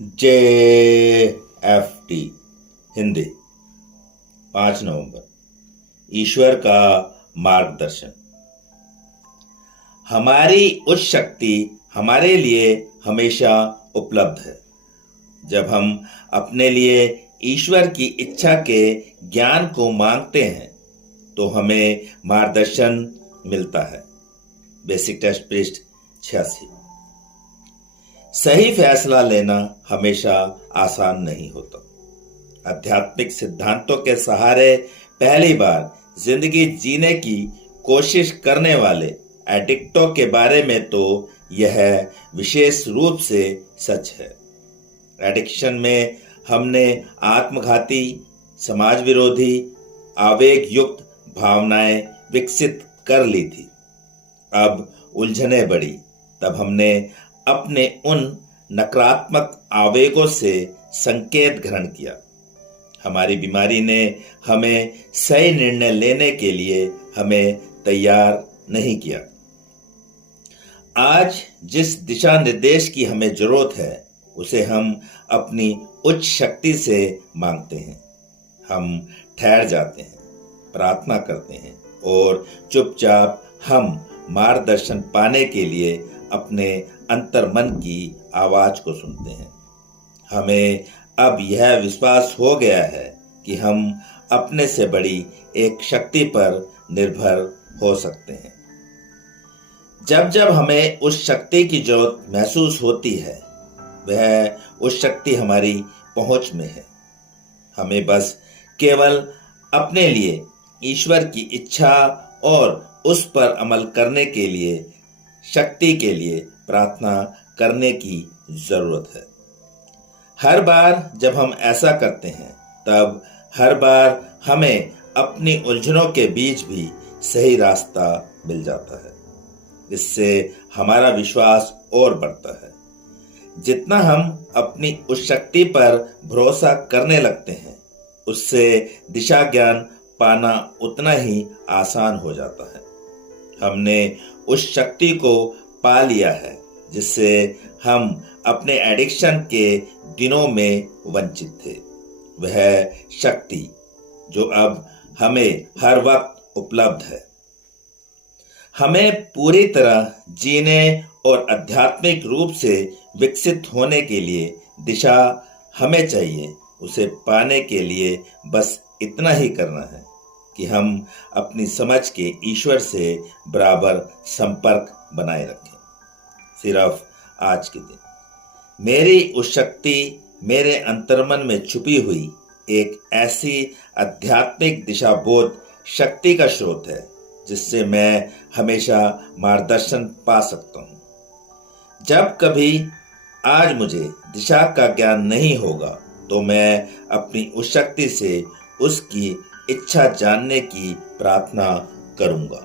JFT Hindi 5 नवंबर। ईश्वर का मार्गदर्शन। हमारी उच्च शक्ति हमारे लिए हमेशा उपलब्ध है। जब हम अपने लिए ईश्वर की इच्छा के ज्ञान को मांगते हैं तो हमें मार्गदर्शन मिलता है। बेसिक टेस्ट पृष्ठ 86। सही फैसला लेना हमेशा आसान नहीं होता। आध्यात्मिक सिद्धांतों के सहारे पहली बार जिंदगी जीने की कोशिश करने वाले एडिक्टों के बारे में तो यह विशेष रूप से सच है। एडिक्शन में हमने आत्मघाती, समाज विरोधी, आवेग युक्त भावनाएं विकसित कर ली थी। अब उलझने बढ़ी तब हमने अपने उन नकारात्मक आवेगों से संकेत ग्रहण किया। हमारी बीमारी ने हमें सही निर्णय लेने के लिए हमें तैयार नहीं किया। आज जिस दिशा निर्देश की हमें जरूरत है उसे हम अपनी उच्च शक्ति से मांगते हैं। हम ठहर जाते हैं, प्रार्थना करते हैं और चुपचाप हम मार्गदर्शन पाने के लिए अपने अंतर्मन की आवाज को सुनते हैं। हमें अब यह विश्वास हो गया है कि हम अपने से बड़ी एक शक्ति पर निर्भर हो सकते हैं। जब जब हमें उस शक्ति की जरूरत महसूस होती है वह उस शक्ति हमारी पहुंच में है। हमें बस केवल अपने लिए ईश्वर की इच्छा और उस पर अमल करने के लिए शक्ति के लिए प्रार्थना करने की जरूरत है। हर बार जब हम ऐसा करते हैं तब हर बार हमें अपनी उलझनों के बीच भी सही रास्ता मिल जाता है। इससे हमारा विश्वास और बढ़ता है। जितना हम अपनी उस शक्ति पर भरोसा करने लगते हैं उससे दिशा ज्ञान पाना उतना ही आसान हो जाता है। हमने उस शक्ति को पा लिया है जिससे हम अपने एडिक्शन के दिनों में वंचित थे। वह शक्ति जो अब हमें हर वक्त उपलब्ध है। हमें पूरी तरह जीने और आध्यात्मिक रूप से विकसित होने के लिए दिशा हमें चाहिए। उसे पाने के लिए बस इतना ही करना है कि हम अपनी समझ के ईश्वर से बराबर संपर्क बनाए रखें। सिर्फ आज के दिन मेरी उस शक्ति मेरे अंतर्मन में छुपी हुई एक ऐसी आध्यात्मिक दिशा बोध शक्ति का स्रोत है जिससे मैं हमेशा मार्गदर्शन पा सकता हूँ। जब कभी आज मुझे दिशा का ज्ञान नहीं होगा तो मैं अपनी उस शक्ति से उसकी इच्छा जानने की प्रार्थना करूंगा।